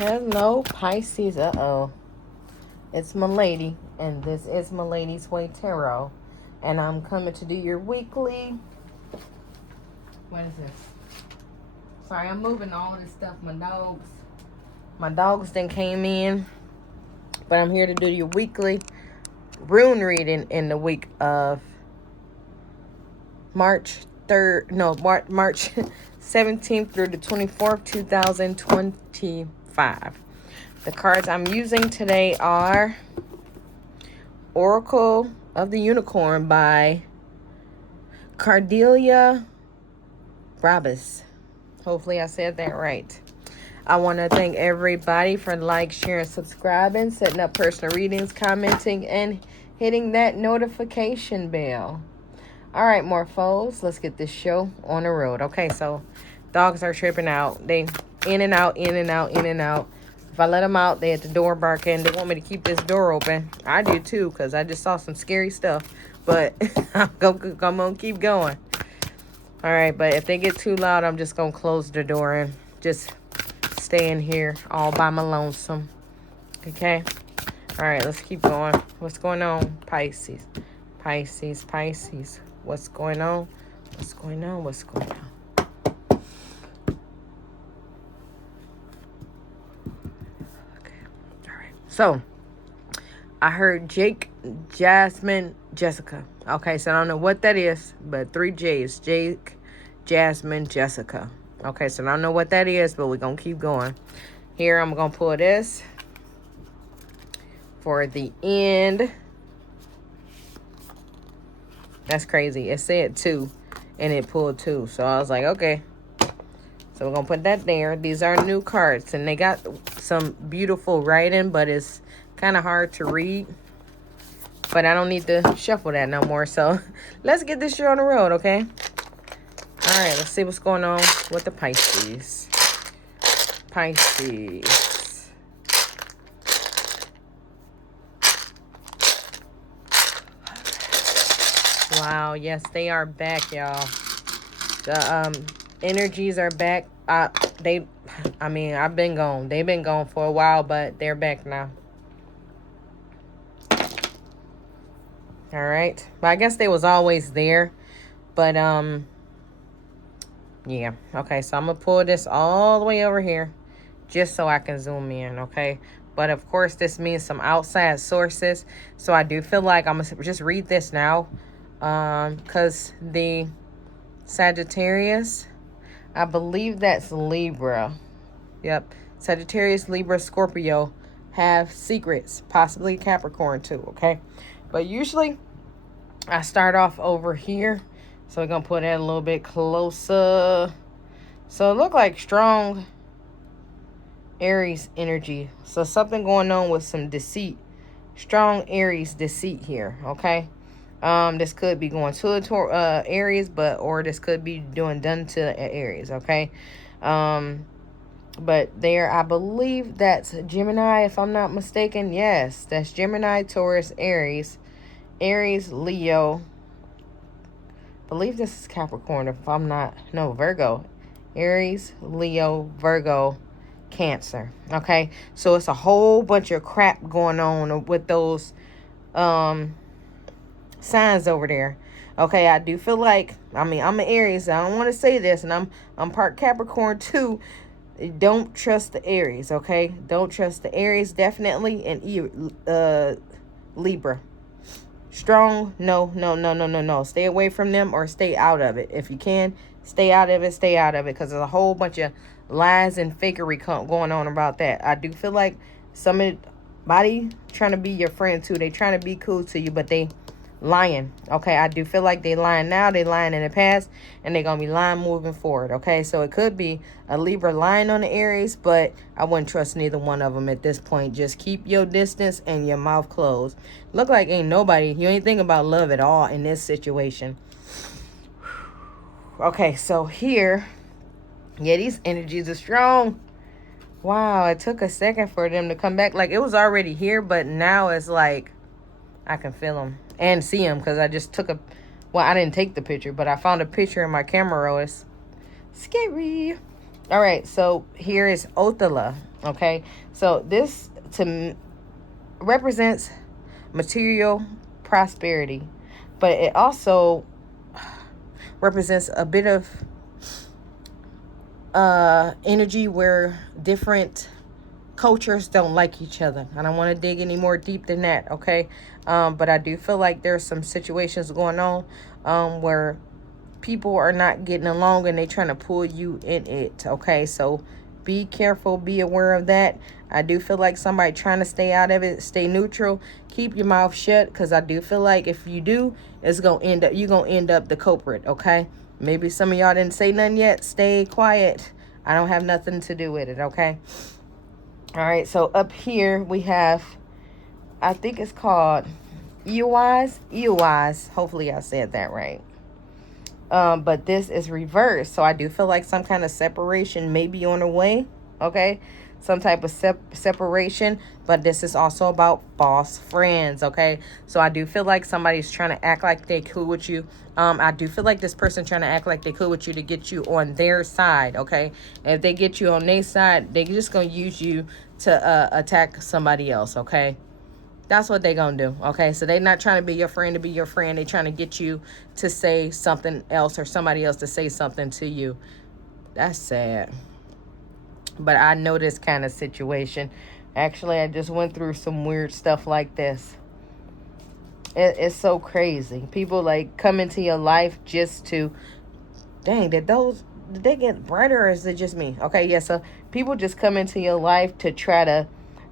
Hello, Pisces. Uh-oh. It's Milady, and this is Maladyswaytarot. And I'm coming to do your weekly... What is this? Sorry, I'm moving all of this stuff. My dogs then came in. But I'm here to do your weekly rune reading in the week of March 17th through the 24th, 2025. The cards I'm using today are Oracle of the Unicorn by Cordelia Brabus. Hopefully I said that right. I want to thank everybody for sharing, subscribing, setting up personal readings, commenting, and hitting that notification bell. All right, morphos, let's get this show on the road. Okay, so dogs are tripping out. They in and out, in and out, in and out. If I let them out, they at the door barking. They want me to keep this door open. I do too, because I just saw some scary stuff. But I'm going to keep going. All right, but if they get too loud, I'm just going to close the door and just stay in here all by my lonesome. Okay? All right, let's keep going. What's going on, Pisces? Pisces, Pisces. What's going on? What's going on? What's going on? So, I heard Jake, Jasmine, Jessica. Okay, so I don't know what that is, but 3 J's. Jake, Jasmine, Jessica. Okay, so I don't know what that is, but we're going to keep going. Here, I'm going to pull this for the end. That's crazy. It said 2, and it pulled 2. So, I was like, okay. So, we're going to put that there. These are new cards, and they got some beautiful writing, but it's kind of hard to read. But I don't need to shuffle that no more. So, let's get this show on the road, okay? All right, let's see what's going on with the Pisces. Pisces. Wow, yes, they are back, y'all. The energies are back. I've been gone. They've been gone for a while, but they're back now. All right. But I guess they was always there. But, yeah. Okay, so I'm going to pull this all the way over here just so I can zoom in, okay? But, of course, this means some outside sources. So I do feel like I'm going to just read this now. Because the Sagittarius, I believe that's Libra. Yep. Sagittarius, Libra, Scorpio have secrets. Possibly Capricorn too, okay? But usually I start off over here. So we're going to put that a little bit closer. So it look like strong Aries energy. So something going on with some deceit. Strong Aries deceit here, okay? This could be going to Aries, or this could be done to Aries, okay? But there, I believe that's Gemini, if I'm not mistaken. Yes, that's Gemini, Taurus, Aries, Leo. I believe this is Capricorn, if I'm not, no, Virgo. Aries, Leo, Virgo, Cancer, okay? So it's a whole bunch of crap going on with those, signs over there. Okay, I do feel like, I'm an Aries. I don't want to say this, and I'm part Capricorn too. Don't trust the Aries, okay? Don't trust the Aries, definitely, and Libra. Strong, no. Stay away from them or stay out of it. If you can, stay out of it, because there's a whole bunch of lies and fakery going on about that. I do feel like somebody trying to be your friend too. They trying to be cool to you, but they lying, okay? I do feel like they lying now, they lying in the past, and they're gonna be lying moving forward, okay? So it could be a Libra lying on the Aries, but I wouldn't trust neither one of them at this point. Just keep your distance and your mouth closed. Look like ain't nobody, you ain't thinking about love at all in this situation. Okay, so here, yeah, these energies are strong. Wow, it took a second for them to come back. Like, it was already here, but now it's like I can feel them and see them, because I just took I didn't take the picture, but I found a picture in my camera roll. It's scary. All right, so here is Othala. Okay, so this represents material prosperity, but it also represents a bit of energy where different cultures don't like each other. I don't want to dig any more deep than that, okay? But I do feel like there's some situations going on where people are not getting along and they trying to pull you in it, okay? So be careful, be aware of that. I do feel like somebody trying to stay out of it, stay neutral, keep your mouth shut, because I do feel like if you do, it's gonna end up, you're gonna end up the culprit, okay? Maybe some of y'all didn't say nothing yet. Stay quiet. I don't have nothing to do with it, okay? All right, so up here we have, I think it's called EOIs. Hopefully I said that right. But this is reversed. So I do feel like some kind of separation may be on the way. Okay. Some type of separation. But this is also about false friends. Okay. So I do feel like somebody's trying to act like they cool with you. I do feel like this person trying to act like they cool with you to get you on their side. Okay. And if they get you on their side, they just going to use you to attack somebody else. Okay. That's what they gonna do, okay? So they not trying to be your friend to be your friend. They trying to get you to say something else or somebody else to say something to you. That's sad. But I know this kind of situation. Actually, I just went through some weird stuff like this. It's so crazy. People, like, come into your life just to... Dang, did they get brighter, or is it just me? Okay, yeah, so people just come into your life to try to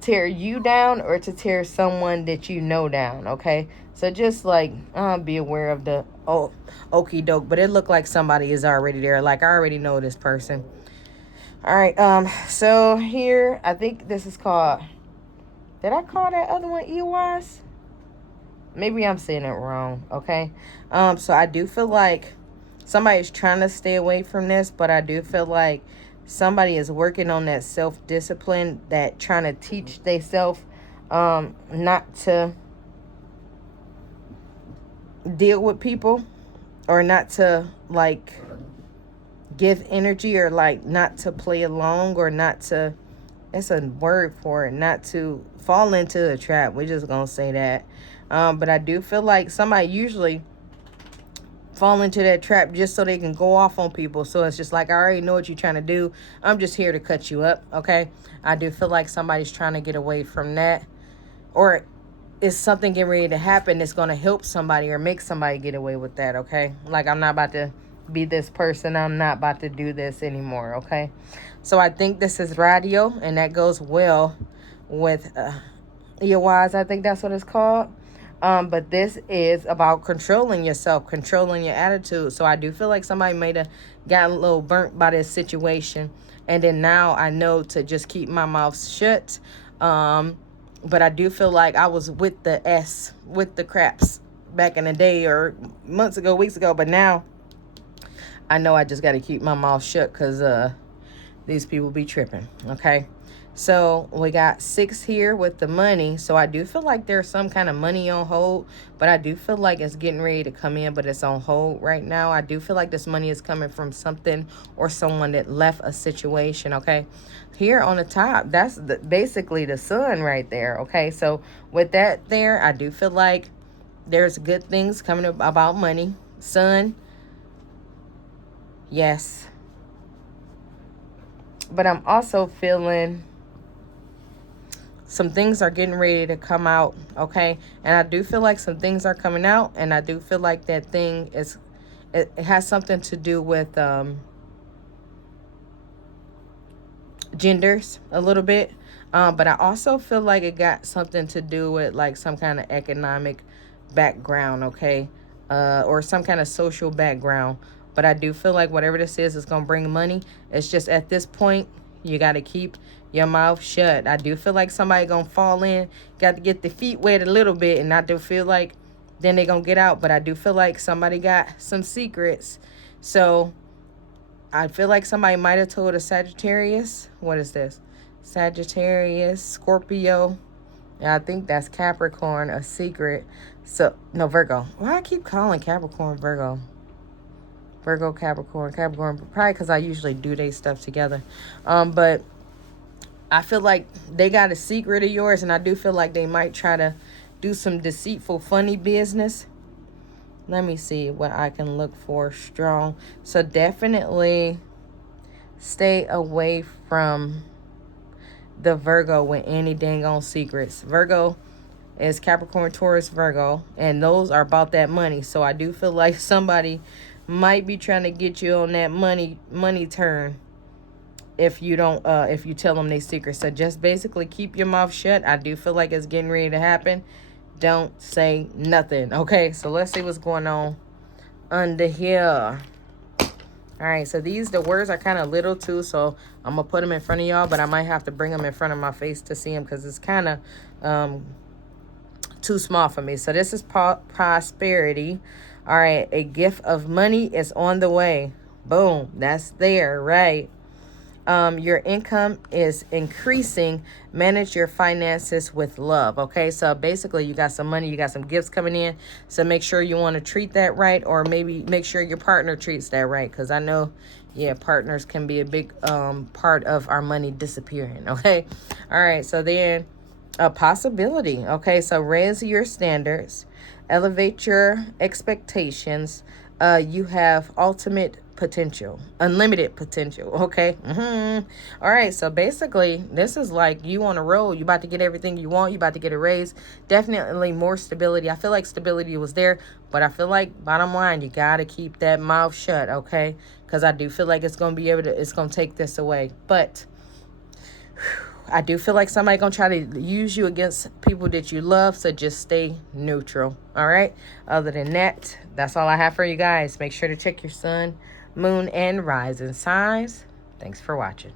tear you down or to tear someone that you know down, okay? So just, like, be aware of the okie doke. But it looked like somebody is already there. Like, I already know this person. All right, so here, I think this is called... Did I call that other one EOS? Maybe I'm saying it wrong, okay? So I do feel like somebody's trying to stay away from this, but I do feel like somebody is working on that self-discipline, that trying to teach themselves not to deal with people, or not to, like, give energy, or, like, not to play along, or not to, it's a word for it, not to fall into a trap. We're just gonna say that. But I do feel like somebody usually fall into that trap just so they can go off on people. So it's just like, I already know what you're trying to do. I'm just here to cut you up, okay? I do feel like somebody's trying to get away from that. Or is something getting ready to happen that's going to help somebody or make somebody get away with that, okay? Like, I'm not about to be this person. I'm not about to do this anymore, okay? So I think this is radio, and that goes well with EOIs. I think that's what it's called. But this is about controlling yourself, controlling your attitude. So I do feel like somebody may have gotten a little burnt by this situation. And then now I know to just keep my mouth shut. But I do feel like I was with the S, with the craps back in the day, or months ago, weeks ago. But now I know I just got to keep my mouth shut, because these people be tripping, okay? So we got 6 here with the money. So I do feel like there's some kind of money on hold, but I do feel like it's getting ready to come in, but it's on hold right now. I do feel like this money is coming from something or someone that left a situation, okay? Here on the top, that's basically the sun right there, okay? So with that there, I do feel like there's good things coming about money. Sun, yes. But I'm also feeling some things are getting ready to come out, okay? And I do feel like some things are coming out, and I do feel like that thing is, it has something to do with genders a little bit. But I also feel like it got something to do with, like, some kind of economic background, okay? Or some kind of social background. But I do feel like whatever this is going to bring money. It's just at this point, you got to keep your mouth shut. I do feel like somebody going to fall in, got to get their feet wet a little bit, and I do feel like then they're going to get out. But I do feel like somebody got some secrets. So I feel like somebody might have told a Sagittarius. What is this? Sagittarius, Scorpio. Yeah, I think that's Capricorn, a secret. So, no, Virgo. Why I keep calling Capricorn Virgo? Virgo, Capricorn. Probably because I usually do they stuff together. But I feel like they got a secret of yours, and I do feel like they might try to do some deceitful, funny business. Let me see what I can look for strong. So definitely stay away from the Virgo with any dang on secrets. Virgo is Capricorn, Taurus, Virgo, and those are about that money. So I do feel like somebody might be trying to get you on that money turn if you don't if you tell them they secret. So just basically keep your mouth shut. I do feel like it's getting ready to happen. Don't say nothing. Okay, so let's see what's going on under here. All right, so the words are kind of little too, so I'm gonna put them in front of y'all, but I might have to bring them in front of my face to see them because it's kind of too small for me. So this is prosperity. All right, a gift of money is on the way. Boom, that's there, right? Your income is increasing. Manage your finances with love. Okay, so basically you got some money, you got some gifts coming in, so make sure you want to treat that right, or maybe make sure your partner treats that right, because I know, yeah, partners can be a big part of our money disappearing. Okay, all right, so then a possibility. Okay, so raise your standards, elevate your expectations. You have ultimate potential, unlimited potential. Okay. All right, so basically this is like you on a roll. You about to get everything you want. You about to get a raise. Definitely more stability. I feel like stability was there, but I feel like bottom line, you got to keep that mouth shut. Okay, because I do feel like it's going to take this away. But I do feel like somebody gonna try to use you against people that you love, so just stay neutral. All right, other than that, that's all I have for you guys. Make sure to check your sun, moon, and rising signs. Thanks for watching.